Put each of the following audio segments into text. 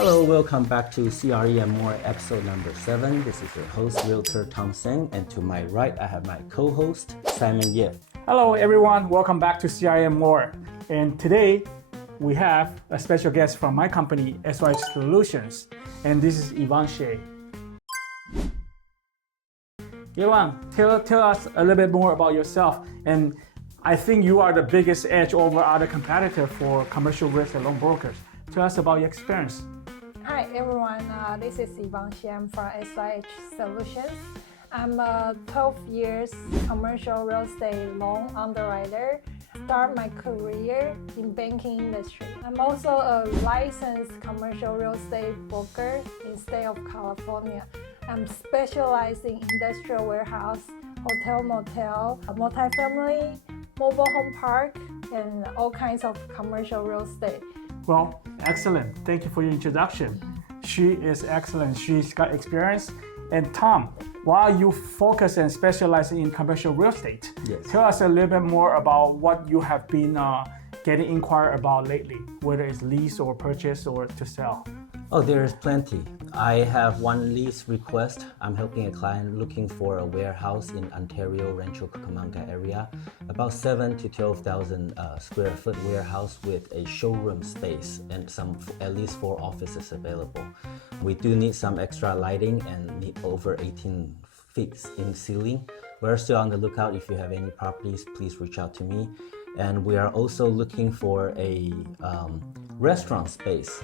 Hello, welcome back to CRE N MORE episode number 7. This is your host, Realtor Tom Tseng, and to my right, I have my co-host, Simon Yip. Hello, everyone. Welcome back to CRE N MORE. And today, we have a special guest from my company, SYH Solutions, and this is Yvonne Hsieh. Yvonne, tell us a little bit more about yourself, and I think you are the biggest edge over other competitors for commercial real estate loan brokers. Tell us about your experience. Hi everyone, this is Yvonne Hsieh. I'm from SYH Solutions. I'm a 12 years commercial real estate loan underwriter. Start my career in banking industry. I'm also a licensed commercial real estate broker in state of California. I'm specialized in industrial warehouse, hotel, motel, multifamily, mobile home park, and all kinds of commercial real estate. Well, excellent. Thank you for your introduction. She is excellent. She's got experience. And Tom, while you focus and specialize in commercial real estate, Yes. Tell us a little bit more about what you have been getting inquired about lately, whether it's lease or purchase or to sell. Oh, there's plenty. I have one lease request. I'm helping a client looking for a warehouse in Ontario, Rancho Cucamonga area, about 7 to 12,000 square foot warehouse with a showroom space and at least 4 offices available. We do need some extra lighting and need over 18 feet in ceiling. We're still on the lookout. If you have any properties, please reach out to me. And we are also looking for a restaurant space.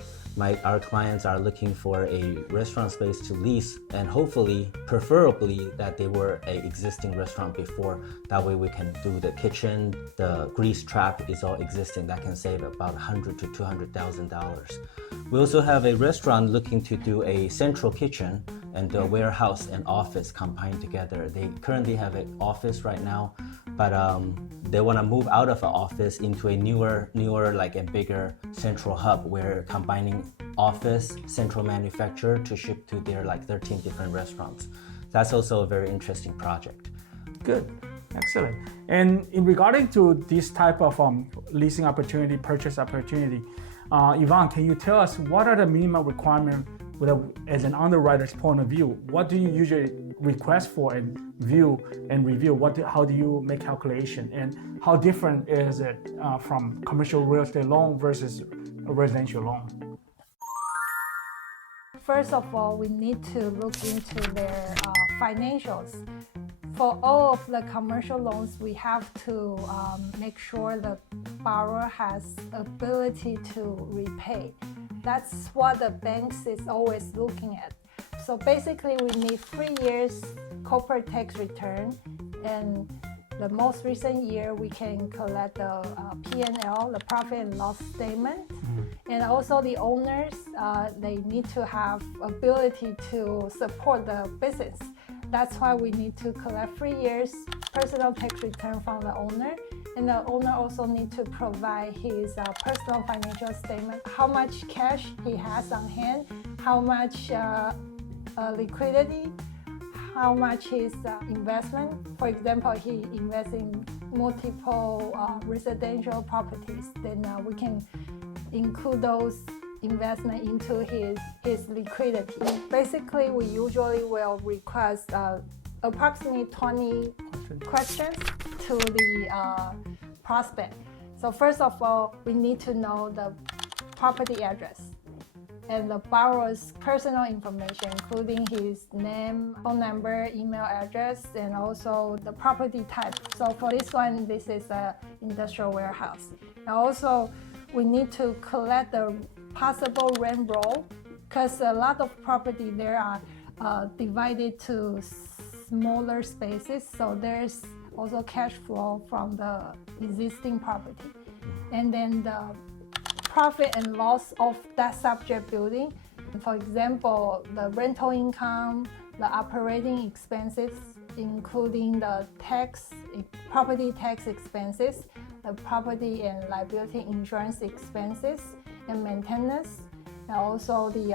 Our clients are looking for a restaurant space to lease, and hopefully, preferably, that they were an existing restaurant before. That way we can do the kitchen, the grease trap is all existing. That can save about $100,000 to $200,000. We also have a restaurant looking to do a central kitchen and a warehouse and office combined together. They currently have an office right now, but they want to move out of an office into a newer, like a bigger central hub where combining office, central manufacturer to ship to their 13 different restaurants. That's also a very interesting project. Good, excellent. And in regarding to this type of leasing opportunity, purchase opportunity, Yvonne, can you tell us what are the minimum requirements as an underwriter's point of view? What do you usually request for and view and review? How do you make calculation, and how different is it from commercial real estate loan versus a residential loan? First of all, we need to look into their financials. For all of the commercial loans, we have to make sure the borrower has ability to repay. That's what the banks is always looking at. So basically, we need 3 years corporate tax return, and the most recent year we can collect the P&L, the profit and loss statement. And also the owners, they need to have ability to support the business. That's why we need to collect 3 years personal tax return from the owner. And the owner also needs to provide his personal financial statement, how much cash he has on hand, how much liquidity, how much his investment. For example, he invests in multiple residential properties, then we can include those investment into his liquidity. Basically, we usually will request approximately 20 questions to the prospect. So first of all, we need to know the property address and the borrower's personal information, including his name, phone number, email address, and also the property type. So for this one, this is an industrial warehouse. And also, we need to collect the possible rent roll, because a lot of property there are divided to smaller spaces, so there's also cash flow from the existing property. And then the profit and loss of that subject building. For example, the rental income, the operating expenses, including the property tax expenses, the property and liability insurance expenses, and maintenance, and also the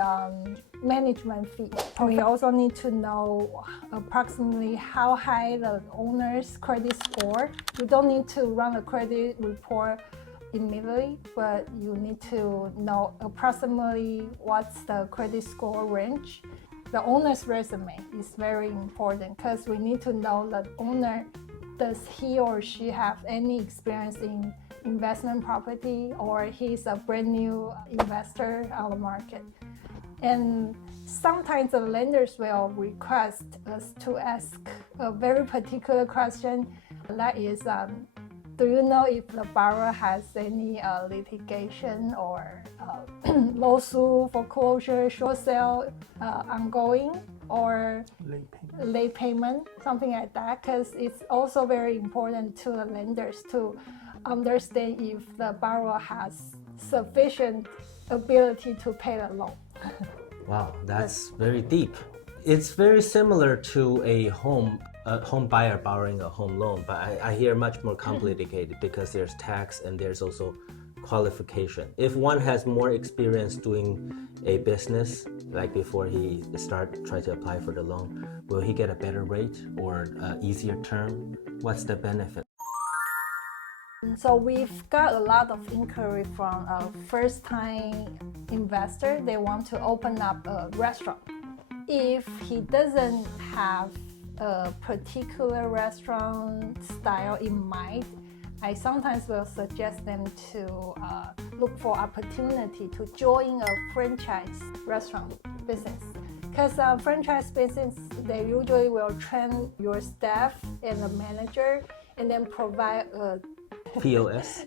management fee. We also need to know approximately how high the owner's credit score. We don't need to run a credit report immediately, but you need to know approximately what's the credit score range. The owner's resume is very important because we need to know the owner, does he or she have any experience in investment property, or he's a brand new investor on the market. And sometimes the lenders will request us to ask a very particular question, that is, do you know if the borrower has any litigation or lawsuit, foreclosure, short sale ongoing, or late payment, something like that? Because it's also very important to the lenders to understand if the borrower has sufficient ability to pay the loan. Wow, that's very deep. It's very similar to a home buyer borrowing a home loan, but I hear much more complicated because there's tax and there's also qualification. If one has more experience doing a business, like before he try to apply for the loan, will he get a better rate or easier term? What's the benefit? So we've got a lot of inquiry from a first-time investor. They want to open up a restaurant. If he doesn't have a particular restaurant style in mind, I sometimes will suggest them to look for opportunity to join a franchise restaurant business. Because franchise business, they usually will train your staff and the manager and then provide a POS?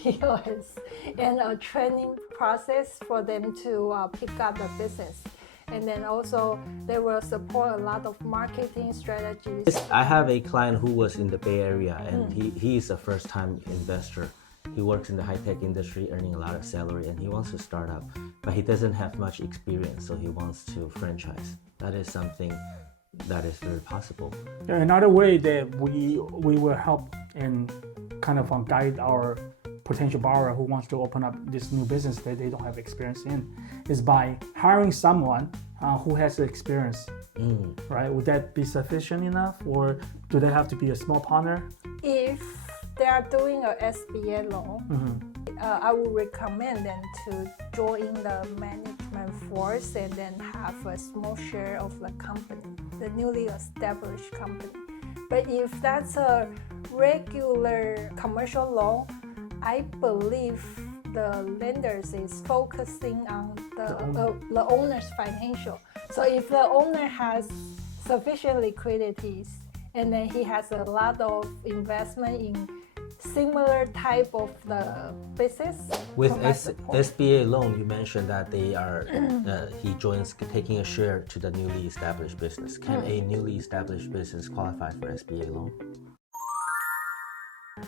POS and a training process for them to pick up the business. And then also they will support a lot of marketing strategies. I have a client who was in the Bay Area and he's a first-time investor. He works in the high-tech industry, earning a lot of salary, and he wants to start up, but he doesn't have much experience, so he wants to franchise. That is something that is very possible. Another way that we will help and kind of guide our potential borrower who wants to open up this new business that they don't have experience in is by hiring someone who has experience. Right? Would that be sufficient enough, or do they have to be a small partner? If they are doing a SBA loan, I would recommend them to join the management force and then have a small share of the company, the newly established company. But if that's a regular commercial loan, I believe the lenders is focusing on the owner's financial. So if the owner has sufficient liquidities and then he has a lot of investment in similar type of the business. With SBA loan, you mentioned that they are he joins taking a share to the newly established business. Can a newly established business qualify for SBA loan?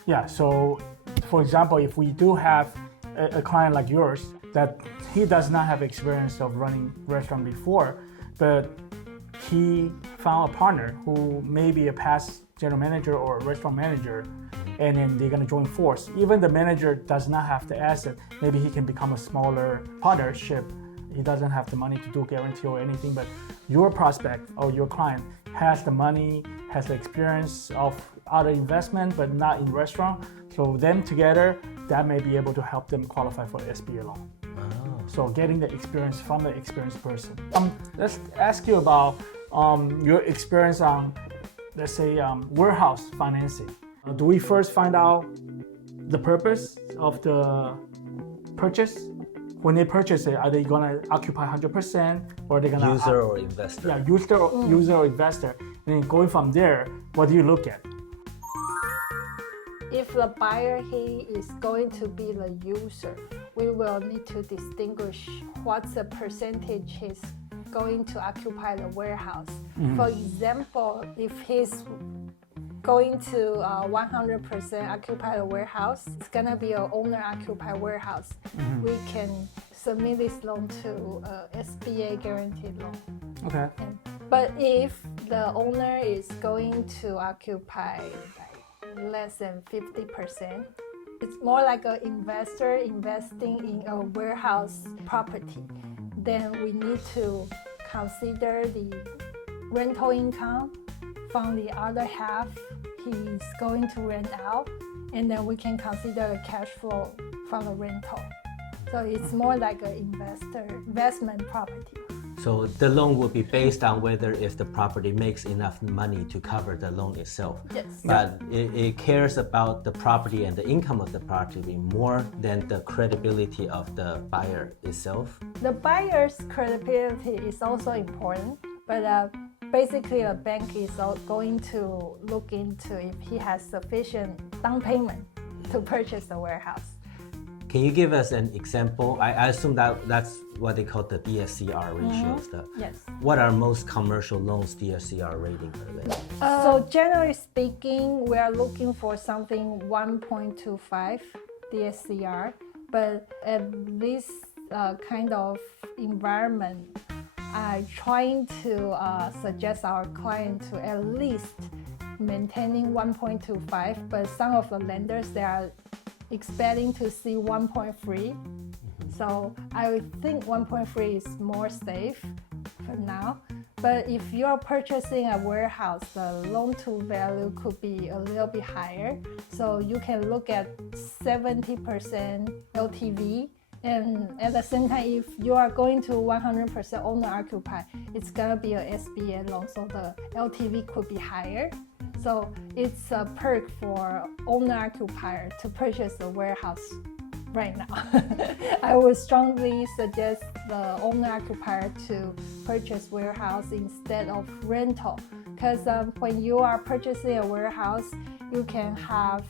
Yeah, so for example, if we do have a client like yours that he does not have experience of running restaurant before, but he found a partner who may be a past general manager or a restaurant manager, and then they're going to join force. Even the manager does not have the asset. Maybe he can become a smaller partnership. He doesn't have the money to do guarantee or anything, but your prospect or your client has the money, has the experience of other investment, but not in restaurant. So them together, that may be able to help them qualify for SBA loan. Oh. So getting the experience from the experienced person. Let's ask you about your experience on, let's say, warehouse financing. Do we first find out the purpose of the purchase? When they purchase it, are they gonna occupy 100%, or are they gonna user or investor? Yeah, user or investor. And then going from there, what do you look at? If the buyer he is going to be the user, we will need to distinguish what's the percentage he's going to occupy the warehouse. For example, if he's going to 100% occupy the warehouse, it's gonna be an owner-occupied warehouse. We can submit this loan to SBA guaranteed loan. Okay. But if the owner is going to occupy less than 50%, it's more like an investor investing in a warehouse property. Then we need to consider the rental income from the other half he's going to rent out, and then we can consider the cash flow from the rental. So it's more like an investment property. So the loan will be based on whether if the property makes enough money to cover the loan itself. Yes. But it cares about the property and the income of the property more than the credibility of the buyer itself. The buyer's credibility is also important, but basically a bank is going to look into if he has sufficient down payment to purchase the warehouse. Can you give us an example? I assume that's what they call the DSCR ratios. Yes. What are most commercial loans DSCR rating are they? So generally speaking, we are looking for something 1.25 DSCR, but at this kind of environment, I'm trying to suggest our client to at least maintaining 1.25, but some of the lenders, they are expecting to see 1.3. So I think 1.3 is more safe for now. But if you're purchasing a warehouse, the loan to value could be a little bit higher. So you can look at 70% LTV. And at the same time, if you are going to 100% owner occupied, it's gonna be a SBA loan, so the LTV could be higher. So it's a perk for owner occupier to purchase a warehouse right now. I would strongly suggest the owner occupier to purchase warehouse instead of rental, because when you are purchasing a warehouse, you can have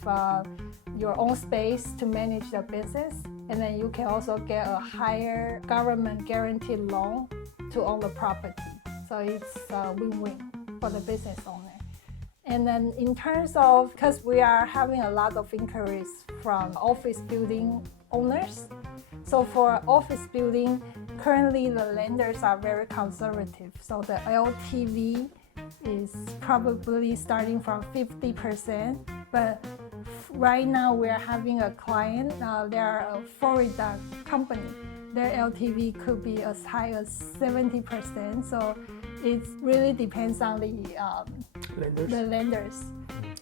your own space to manage the business, and then you can also get a higher government guaranteed loan to own the property. So it's a win-win for the business owner. And then in terms of, because we are having a lot of inquiries from office building owners. So for office building, currently the lenders are very conservative. So the LTV is probably starting from 50%, but right now we're having a client, they're a Florida company. Their LTV could be as high as 70%. So it really depends on the lenders.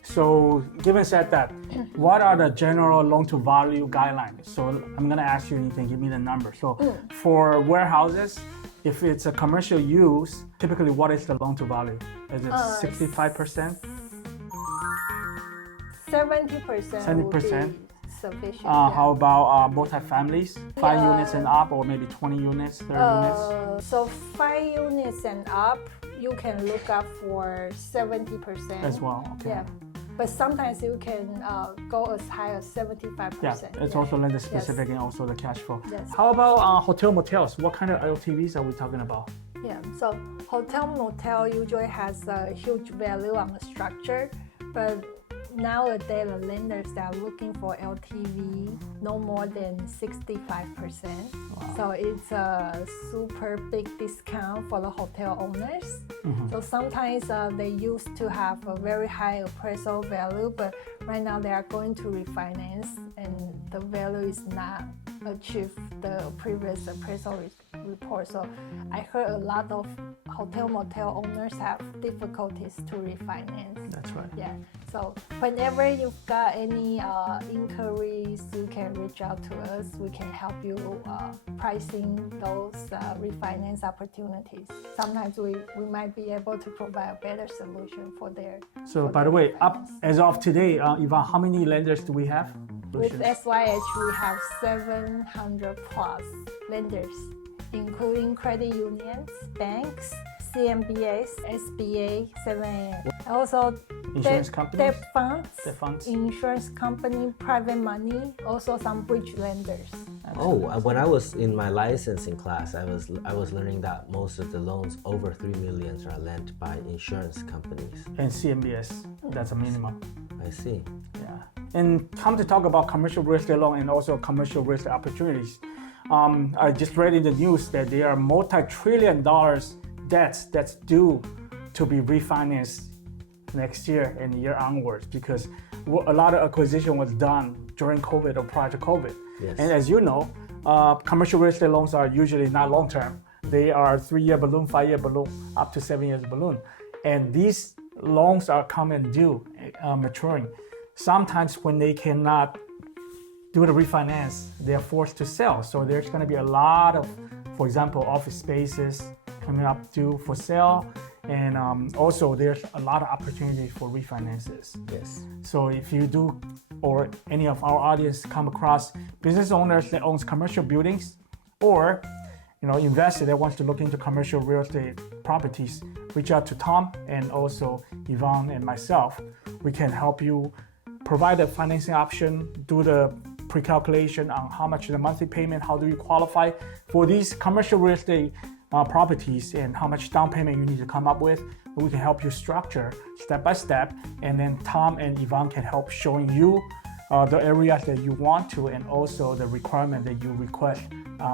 So given said that, what are the general loan to value guidelines? So I'm gonna ask you and you can give me the number. So for warehouses, if it's a commercial use, typically what is the loan to value? Is it 65%? 70% would be sufficient. How about multi-families? 5 units and up, or maybe 20 units, 30 units? So 5 units and up, you can look up for 70%. As well, okay. Yeah, but sometimes you can go as high as 75%. Yeah, it's also lender specific and also the cash flow. Yes. How about hotel motels? What kind of LTVs are we talking about? Yeah, so hotel motel usually has a huge value on the structure, but nowadays the lenders are looking for LTV no more than 65%. Wow. So it's a super big discount for the hotel owners. So sometimes they used to have a very high appraisal value, but right now they are going to refinance and the value is not achieved the previous appraisal report. So I heard a lot of hotel motel owners have difficulties to refinance. That's right. Yeah. So whenever you've got any inquiries, you can reach out to us. We can help you pricing those refinance opportunities. Sometimes we might be able to provide a better solution for their. So by the way, up as of today, Yvonne, how many lenders do we have? With SYH, we have 700 plus lenders, including credit unions, banks, CMBS, SBA, 7AM. Also, Insurance companies? Debt funds, insurance company, private money, also some bridge lenders. Oh, when I was in my licensing class, I was learning that most of the loans over 3 million are lent by insurance companies. And CMBS, that's a minimum. I see. Yeah. And come to talk about commercial real estate loan and also commercial real estate opportunities. I just read in the news that there are multi-trillion dollars debts that's due to be refinanced next year and the year onwards, because a lot of acquisition was done during COVID or prior to COVID. Yes. And as you know, commercial real estate loans are usually not long-term. They are 3-year balloon, 5-year balloon, up to 7 years balloon. And these loans are coming due maturing. Sometimes when they cannot do the refinance, they're forced to sell. So there's going to be a lot of, for example, office spaces coming up due for sale. And also there's a lot of opportunity for refinances. Yes. So if you do, or any of our audience come across business owners that owns commercial buildings, or investor that wants to look into commercial real estate properties, reach out to Tom and also Yvonne and myself. We can help you provide a financing option, do the pre-calculation on how much the monthly payment, how do you qualify for these commercial real estate properties, and how much down payment you need to come up with. We can help you structure step by step, and then Tom and Yvonne can help showing you the areas that you want to, and also the requirement that you request,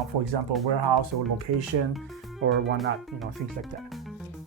for example, warehouse or location or whatnot, things like that.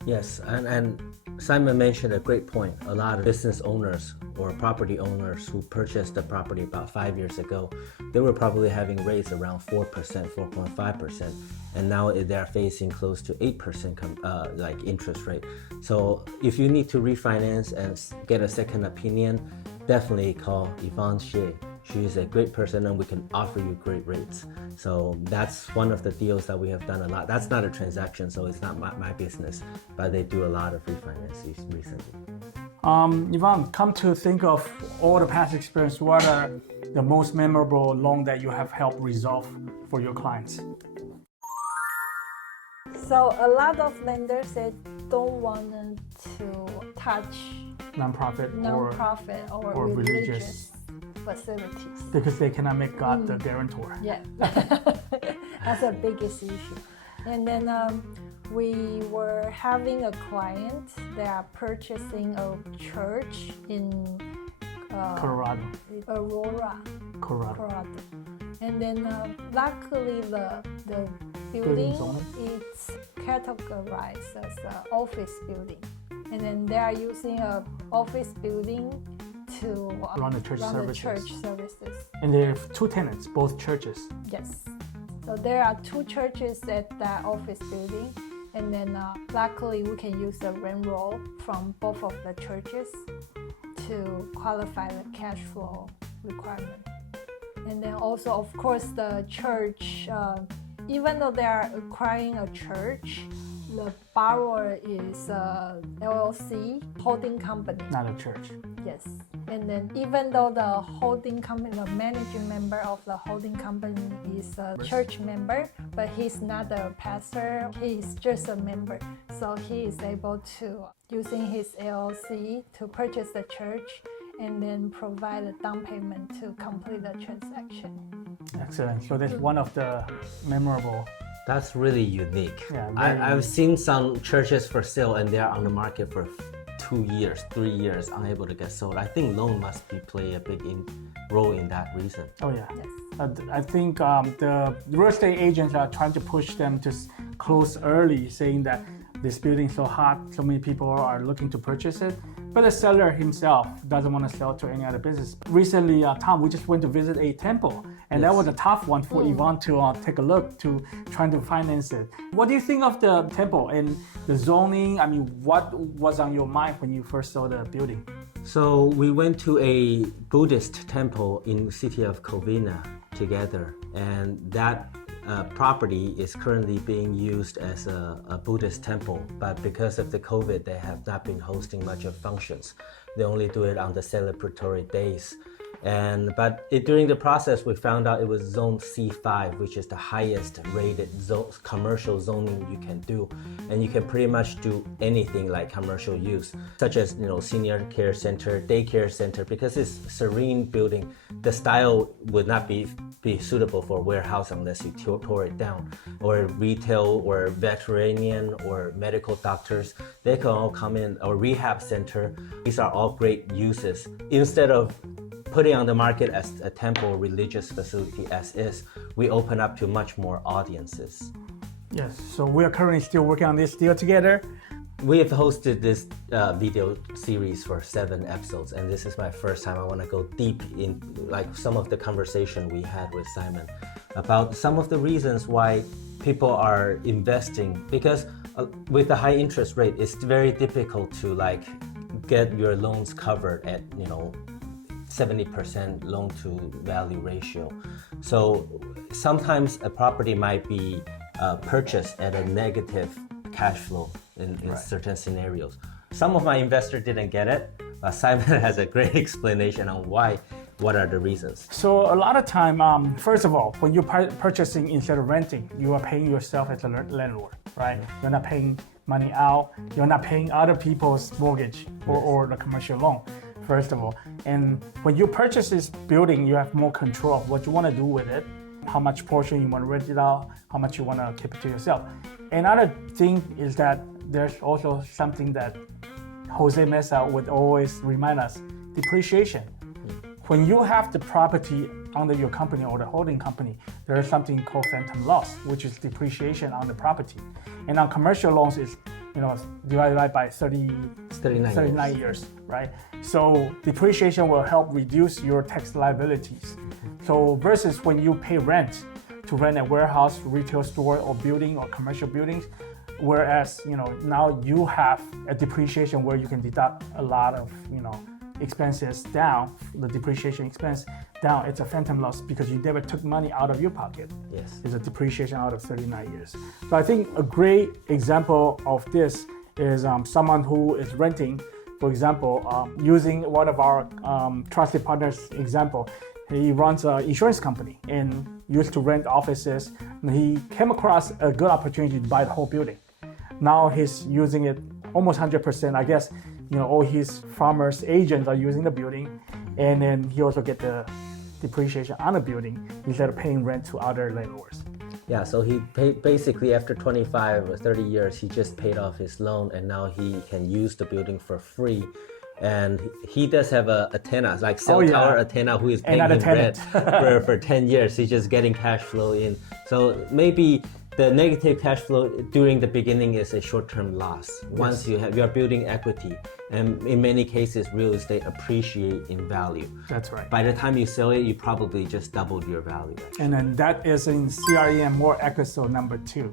Yes, and Simon mentioned a great point. A lot of business owners or property owners who purchased the property about 5 years ago, they were probably having rates around 4%, 4.5%, and now they're facing close to 8% like interest rate. So if you need to refinance and get a second opinion, definitely call Yvonne Hsieh. She is a great person and we can offer you great rates. So that's one of the deals that we have done a lot. That's not a transaction, so it's not my business, but they do a lot of refinances recently. Yvonne, come to think of all the past experience, what are the most memorable loan that you have helped resolve for your clients? So a lot of lenders, they don't want to touch Non-profit or religious facilities. Because they cannot make God the guarantor. Yeah, that's the biggest issue. And then we were having a client that are purchasing a church in Colorado. Colorado. And then luckily the building is categorized as an office building. And then they are using an office building to run the church services. And they have two tenants, both churches. Yes. So there are two churches at that office building. And then luckily we can use the rent roll from both of the churches to qualify the cash flow requirement. And then also, of course, the church, even though they are acquiring a church, the borrower is a LLC holding company. Not a church. Yes. And then even though the holding company, the managing member of the holding company is a church member, but he's not a pastor, he's just a member. So he is able to, using his LLC, to purchase the church and then provide a down payment to complete the transaction. Excellent. So that's one of the memorable. That's really unique. Yeah, I've seen some churches for sale and they're on the market for 2 years, 3 years, unable to get sold. I think loan must play a big role in that reason. Oh yeah. Yes. I think the real estate agents are trying to push them to close early, saying that this building is so hot, so many people are looking to purchase it. But the seller himself doesn't want to sell to any other business. Recently, Tom, we just went to visit a temple, and that was a tough one for Yvonne to take a look to trying to finance it. What do you think of the temple and the zoning? I mean, what was on your mind when you first saw the building? So we went to a Buddhist temple in the city of Covina together, and that property is currently being used as a Buddhist temple, but because of the COVID, they have not been hosting much of functions. They only do it on the celebratory days. But during the process, we found out it was zone C5, which is the highest rated commercial zoning you can do. And you can pretty much do anything like commercial use, such as senior care center, daycare center, because it's a serene building. The style would not be suitable for warehouse unless you tore it down. Or retail or veterinarian or medical doctors, they can all come in, or rehab center. These are all great uses. Instead of putting on the market as a temple religious facility as is, we open up to much more audiences. Yes, so we are currently still working on this deal together. We have hosted this video series for 7 episodes, and this is my first time. I want to go deep in like some of the conversation we had with Simon about some of the reasons why people are investing, because with the high interest rate, it's very difficult to get your loans covered at 70% loan to value ratio. So sometimes a property might be purchased at a negative cash flow in certain scenarios. Some of my investors didn't get it, but Simon has a great explanation on what are the reasons. So a lot of time, first of all, when you're purchasing instead of renting, you are paying yourself as a landlord, right? You're not paying money out. You're not paying other people's mortgage or the commercial loan, first of all. And when you purchase this building, you have more control of what you want to do with it, how much portion you want to rent it out, how much you want to keep it to yourself. Another thing is that there's also something that Jose Mesa would always remind us, depreciation. When you have the property under your company or the holding company, there is something called phantom loss, which is depreciation on the property. And on commercial loans is, divided by 39 years, right? So depreciation will help reduce your tax liabilities. So versus when you pay rent to rent a warehouse, retail store, or building or commercial buildings, whereas now you have a depreciation where you can deduct a lot of expenses down, the depreciation expense down. It's a phantom loss because you never took money out of your pocket. Yes. It's a depreciation out of 39 years. So I think a great example of this is someone who is renting, for example, using one of our trusted partners example. He runs an insurance company and used to rent offices. And he came across a good opportunity to buy the whole building. Now he's using it almost 100%. I guess all his farmers agents are using the building, and then he also get the depreciation on the building instead of paying rent to other landlords. Yeah, so he basically after 25 or 30 years, he just paid off his loan, and now he can use the building for free. And he does have a tenant, like cell tower tenant who is paying him rent for 10 years. He's just getting cash flow in. So maybe the negative cash flow during the beginning is a short-term loss. Once you are building equity, and in many cases, real estate appreciate in value. That's right. By the time you sell it, you probably just doubled your value. Actually. And then that is in CRE N MORE episode number 2.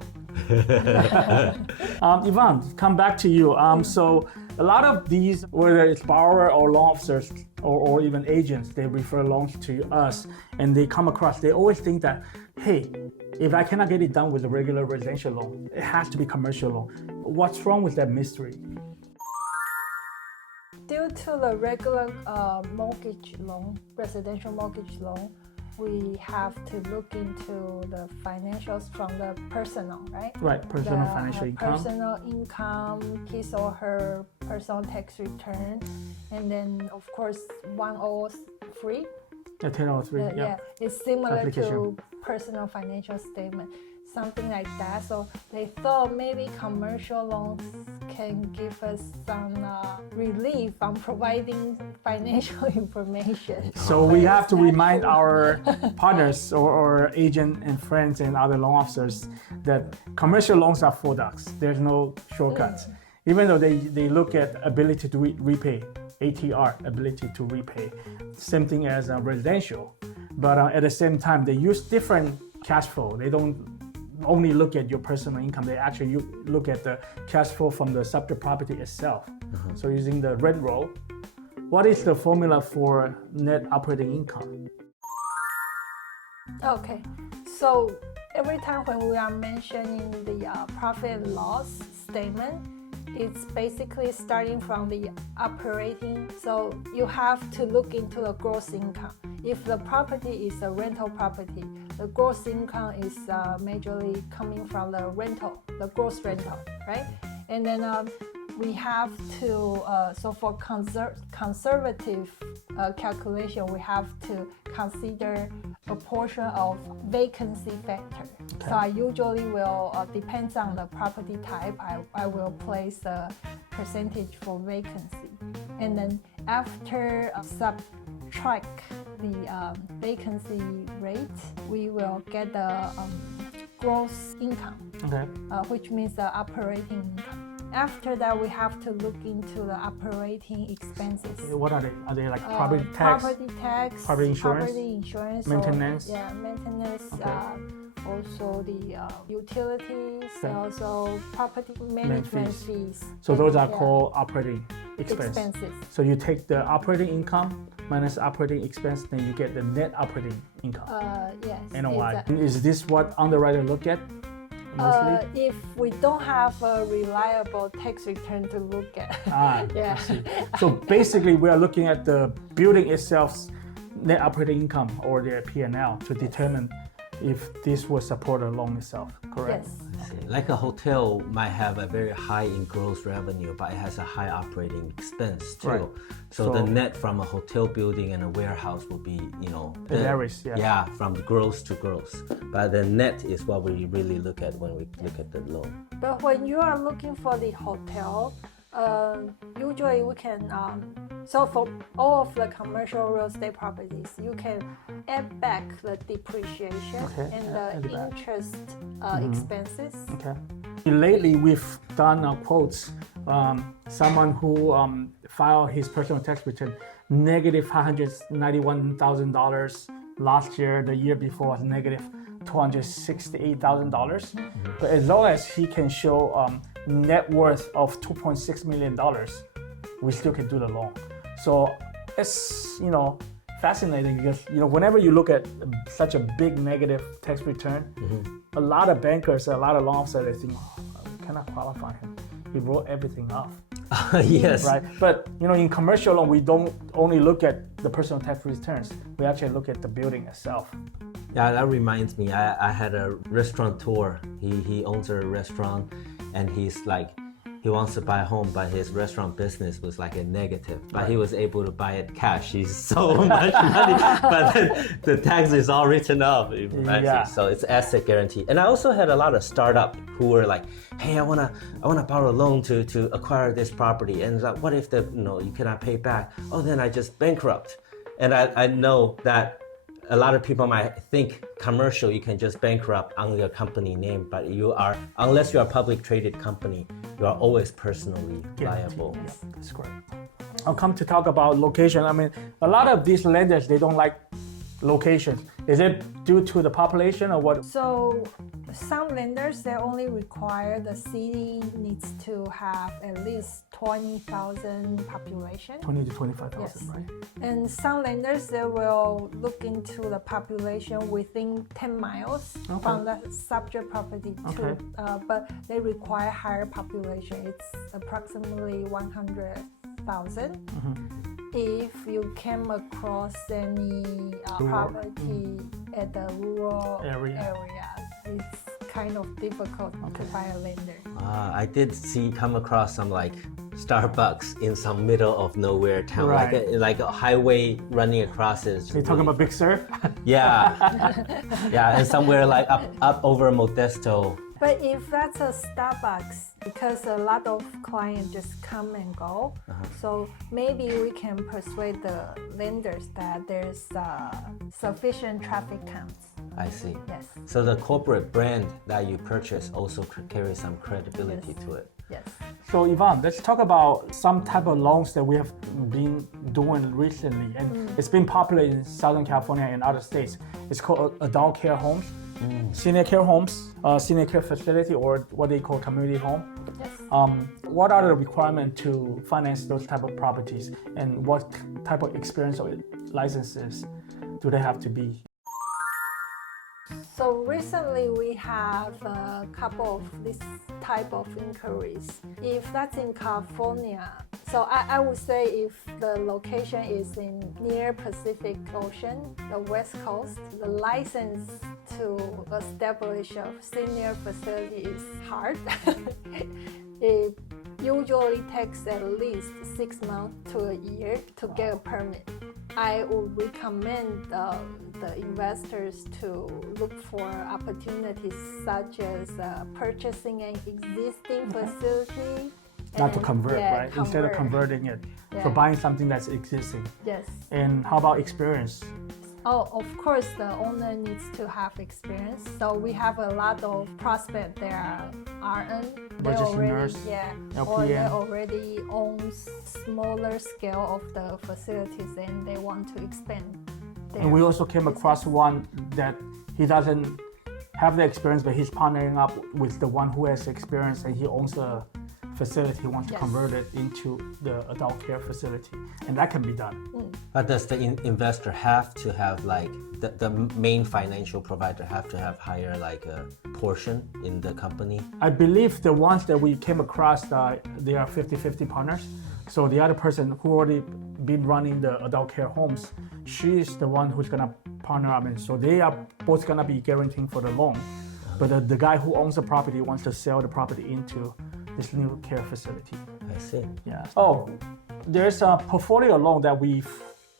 Yvonne, come back to you. So a lot of these, whether it's borrower or loan officers or even agents, they refer loans to us, and they come across, they always think that, hey, if I cannot get it done with a regular residential loan, it has to be commercial loan. What's wrong with that mystery? Due to the regular mortgage loan, residential mortgage loan, we have to look into the financials from the personal, right? Right, personal financial income. Personal income, his or her personal tax return, and then of course 103. The 1003, yeah, it's similar to personal financial statement, something like that. So they thought maybe commercial loans can give us some relief on providing financial information. So we have to remind our partners or agent and friends and other loan officers that commercial loans are full ducks. There's no shortcuts. Even though they look at ability to repay, ATR, ability to repay, same thing as residential. But at the same time, they use different cash flow. They don't only look at your personal income, they actually look at the cash flow from the subject property itself. So using the rent roll, what is the formula for net operating income? Okay, so every time when we are mentioning the profit and loss statement, it's basically starting from the operating. So you have to look into the gross income. If the property is a rental property, the gross income is majorly coming from the rental, the gross rental, right? And then we have to, so for conservative calculation, we have to consider a portion of vacancy factor. Okay. So I usually will, depends on the property type, I will place a percentage for vacancy. And then after subtract the vacancy rate, we will get the gross income, which means the operating income. After that, we have to look into the operating expenses. What are they? Are they like property tax? Property tax, property insurance, maintenance. Maintenance. Maintenance. also the utilities, and also property management fees. So and, those are called operating expenses. So you take the operating income minus operating expense, then you get the net operating income. Yes. NOI. Exactly. Is this what underwriter look at mostly? If we don't have a reliable tax return to look at. Yeah. So basically, we are looking at the building itself's net operating income or their P&L to determine if this will support a loan itself, correct? Yes. Like a hotel might have a very high in gross revenue, but it has a high operating expense too. Right. So the net from a hotel building and a warehouse will be, It varies, yeah. Yeah, from gross to gross. But the net is what we really look at when we look at the loan. But when you are looking for the hotel, usually we can, so for all of the commercial real estate properties, you can add back the depreciation and the interest expenses. Okay. Lately, we've done quotes. Someone who filed his personal tax return negative $591,000 last year. The year before was negative $268,000. But as long as he can show net worth of $2.6 million, we still can do the loan. So it's fascinating because whenever you look at such a big negative tax return, a lot of bankers, a lot of loan officers, they think, we cannot qualify him. He wrote everything off. Yes. Right. But in commercial loan, we don't only look at the personal tax returns. We actually look at the building itself. Yeah, that reminds me. I had a restaurateur. He owns a restaurant, and he's like, he wants to buy a home, but his restaurant business was like a negative. But he was able to buy it cash. He's so much money, but then the tax is all written off. Yeah. So it's asset guarantee. And I also had a lot of startup who were like, hey, I wanna borrow a loan to acquire this property. And like, what if you cannot pay back? Oh, then I just bankrupt. And I know that a lot of people might think commercial, you can just bankrupt on your company name, but unless you are a public traded company, you are always personally liable. Yes, that's correct. I'll come to talk about location. I mean, a lot of these lenders, they don't like locations. Is it due to the population or what? So some lenders, they only require the city needs to have at least 20,000 population. 20 to 25,000, Yes. right? And some lenders, they will look into the population within 10 miles from the subject property too. But they require higher population. It's approximately 100,000. If you came across any property at the rural area, it's kind of difficult to find a lender. I did come across some like Starbucks in some middle of nowhere town, like a highway running across it. You're talking about Big Sur? Yeah, yeah, and somewhere like up over Modesto. But if that's a Starbucks, because a lot of clients just come and go, so maybe we can persuade the lenders that there's sufficient traffic counts. I see. Yes. So the corporate brand that you purchase also carries some credibility to it. Yes. So Yvonne, let's talk about some type of loans that we have been doing recently, and it's been popular in Southern California and other states. It's called adult care homes, senior care homes, senior care facility, or what they call community home. Yes. What are the requirements to finance those type of properties, and what type of experience or licenses do they have to be? So recently we have a couple of this type of inquiries. If that's in California, so I would say if the location is in near Pacific Ocean, the West Coast, the license to establish a senior facility is hard. It usually takes at least 6 months to a year to get a permit. I would recommend the investors to look for opportunities such as purchasing an existing facility. Not to convert, right? Convert. Instead of converting it. So buying something that's existing. Yes. And how about experience? Oh, of course, the owner needs to have experience. So we have a lot of prospects that are RN. They already own smaller scale of the facilities and they want to expand. And we also came across one that he doesn't have the experience, but he's partnering up with the one who has experience and he owns a facility, he wants to convert it into the adult care facility, and that can be done. But does the investor have to have like the main financial provider have to have higher like a portion in the company? I believe the ones that we came across, they are 50-50 partners. So the other person who already been running the adult care homes, she's the one who's gonna partner up, and so they are both gonna be guaranteeing for the loan. But the guy who owns the property wants to sell the property into this new care facility. I see. Yeah. Oh, there's a portfolio loan that we've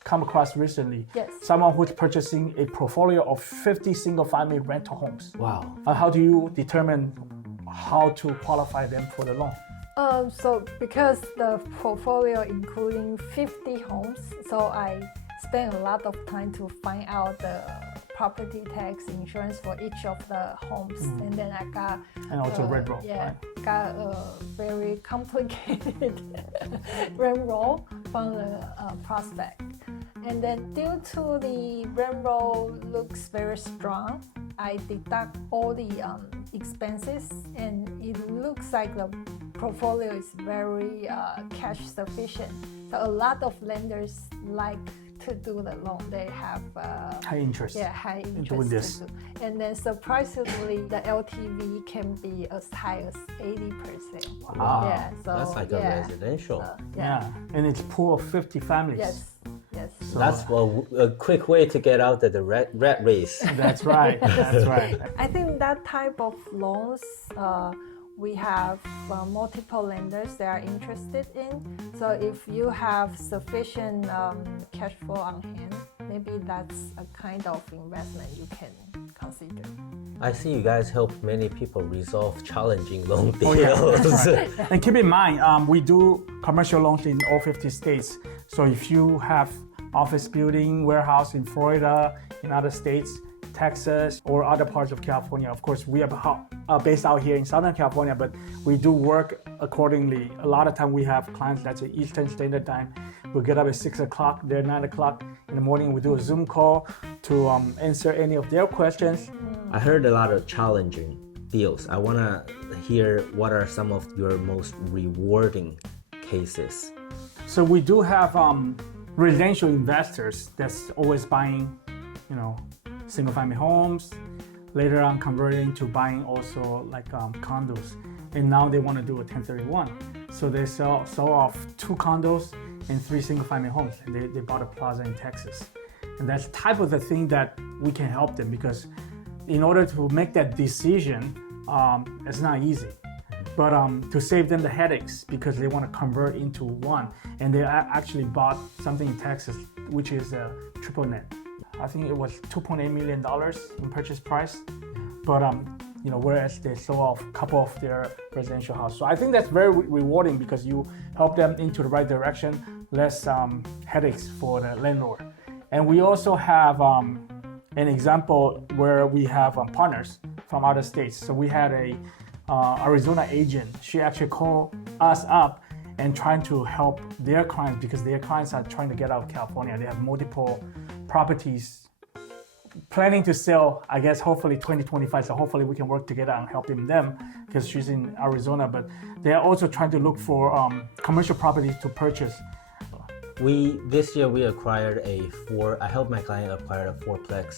come across recently. Yes. Someone who's purchasing a portfolio of 50 single-family rental homes. Wow. How do you determine how to qualify them for the loan? So because the portfolio including 50 homes, so I spent a lot of time to find out the property tax insurance for each of the homes, and then I got also rent roll. Yeah, right? got a very complicated rent roll from the prospect, and then due to the rent roll looks very strong, I deduct all the expenses, and it looks like the portfolio is very cash sufficient. So a lot of lenders like to do the loan. They have High interest. Yeah, high interest doing this. to do. And then surprisingly, the LTV can be as high as 80%. Wow. Yeah, so That's like a residential. Yeah, and it's pool of 50 families. Yes, yes. So That's a quick way to get out of the rat race. that's right. That's right. I think that type of loans, we have multiple lenders that are interested in. So if you have sufficient cash flow on hand, maybe that's a kind of investment you can consider. I see you guys help many people resolve challenging loan Oh, yeah, deals. that's right. And keep in mind, we do commercial loans in all 50 states. So if you have office building, warehouse in Florida, in other states, Texas, or other parts of California. Of course, we are based out here in Southern California, but we do work accordingly. A lot of time we have clients that's at Eastern Standard Time. We get up at 6 o'clock, they're 9 o'clock in the morning. We do a Zoom call to answer any of their questions. I heard a lot of challenging deals. I want to hear what are some of your most rewarding cases. So we do have residential investors that's always buying, single-family homes, later on converting to buying also like condos, and now they want to do a 1031. So they sell off 2 condos and 3 single-family homes, and they bought a plaza in Texas. And that's the type of the thing that we can help them, because in order to make that decision, it's not easy. But to save them the headaches, because they want to convert into one, and they actually bought something in Texas, which is a triple net. I think it was $2.8 million in purchase price, but whereas they sold off a couple of their residential houses. So I think that's very rewarding, because you help them into the right direction, less headaches for the landlord. And we also have an example where we have partners from other states. So we had a Arizona agent. She actually called us up and trying to help their clients, because their clients are trying to get out of California. They have multiple properties planning to sell, I guess, hopefully 2025. So hopefully we can work together on helping them, because she's in Arizona, but they're also trying to look for commercial properties to purchase. This year we acquired I helped my client acquire a 4-plex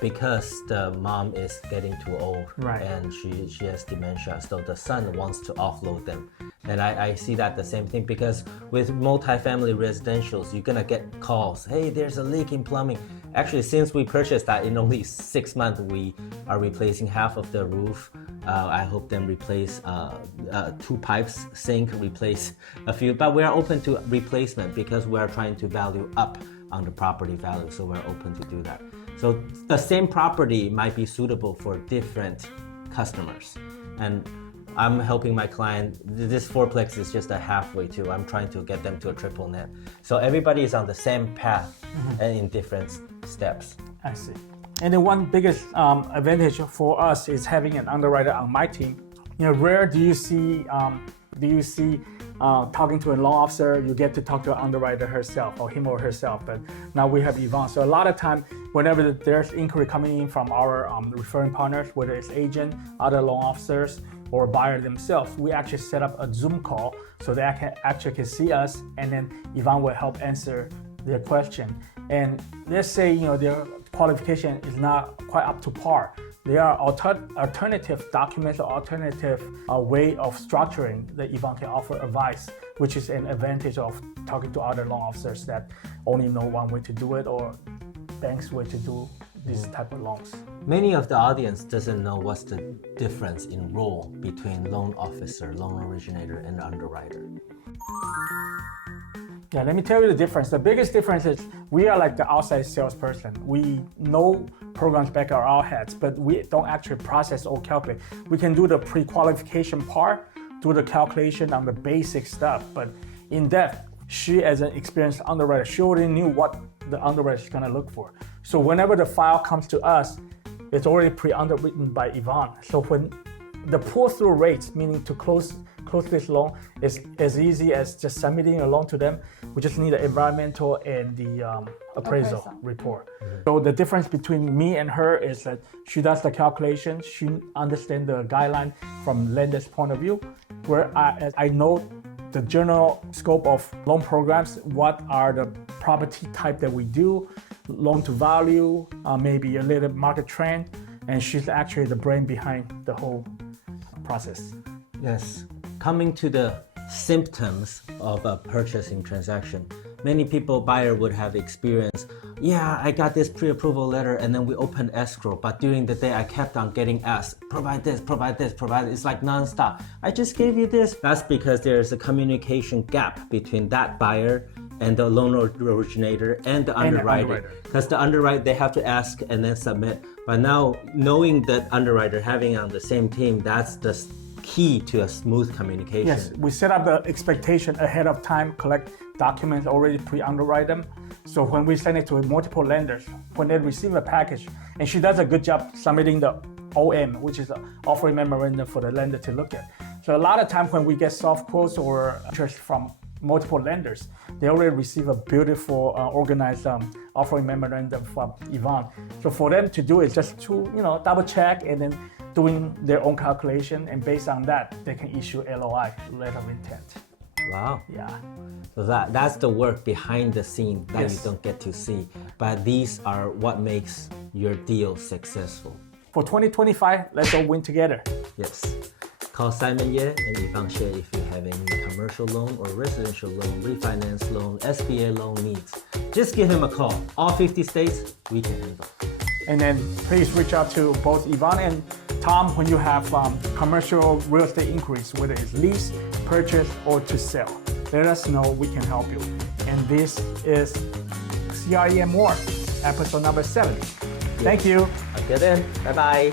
because the mom is getting too old, right, and she has dementia, so the son wants to offload them. And I see that the same thing, because with multifamily residentials, you're gonna get calls, hey, there's a leak in plumbing. Actually, since we purchased that, in only 6 months, we are replacing half of the roof. I hope them replace 2 pipes, sink, replace a few, but we are open to replacement because we are trying to value up on the property value, so we're open to do that. So the same property might be suitable for different customers. And I'm helping my client. This 4-plex is just a halfway to. I'm trying to get them to a triple net. So everybody is on the same path and in different steps. I see. And the one biggest advantage for us is having an underwriter on my team. Rare do you see talking to a loan officer, you get to talk to an underwriter herself or him or herself. But now we have Yvonne. So a lot of time, whenever there's inquiry coming in from our referring partners, whether it's agent, other loan officers, or buyer themselves, we actually set up a Zoom call so they can see us, and then Yvonne will help answer their question. And let's say their qualification is not quite up to par. There are alternative documents or alternative way of structuring that Yvonne can offer advice, which is an advantage of talking to other loan officers that only know one way to do it or banks way to do this type of loans. Many of the audience doesn't know what's the difference in role between loan officer, loan originator, and underwriter. Yeah, let me tell you the difference. The biggest difference is we are like the outside salesperson. We know programs back of our heads, but we don't actually process or calculate. We can do the pre-qualification part, do the calculation on the basic stuff, but in depth, she as an experienced underwriter, she already knew what the underwriter is gonna look for. So whenever the file comes to us, it's already pre-underwritten by Yvonne. So when the pull-through rates, meaning to close this loan, is as easy as just submitting a loan to them. We just need the environmental and the appraisal report. So the difference between me and her is that she does the calculation, she understands the guideline from lender's point of view, where I know the general scope of loan programs, what are the property type that we do, loan to value, maybe a little market trend, and she's actually the brain behind the whole process. Yes. Coming to the symptoms of a purchasing transaction, many people, buyer would have experienced, yeah, I got this pre-approval letter and then we opened escrow, but during the day I kept on getting asked, provide this, provide this, provide this. It's like nonstop. I just gave you this. That's because there's a communication gap between that buyer and the loan originator and the underwriter. Because the underwriter, they have to ask and then submit. But now knowing that underwriter, having on the same team, that's the key to a smooth communication. Yes, we set up the expectation ahead of time, collect documents, already pre-underwrite them. So when we send it to multiple lenders, when they receive a package, and she does a good job submitting the OM, which is the offering memorandum for the lender to look at. So a lot of times when we get soft quotes or interest from multiple lenders, they already receive a beautiful organized offering memorandum from Yvonne. So for them to do is just to double check and then doing their own calculation, and based on that, they can issue LOI, letter of intent. Wow. Yeah. So that's the work behind the scene that Yes. you don't get to see. But these are what makes your deal successful. For 2025, let's all win together. Yes. Call Simon Yeh and Yvonne Hsieh if you have any commercial loan or residential loan, refinance loan, SBA loan needs. Just give him a call. All 50 states, we can handle. And then please reach out to both Yvonne and Tom when you have commercial real estate inquiries, whether it's lease, purchase, or to sell. Let us know, we can help you. And this is CRE N MORE, episode number 7. Thank you. Okay then, bye-bye.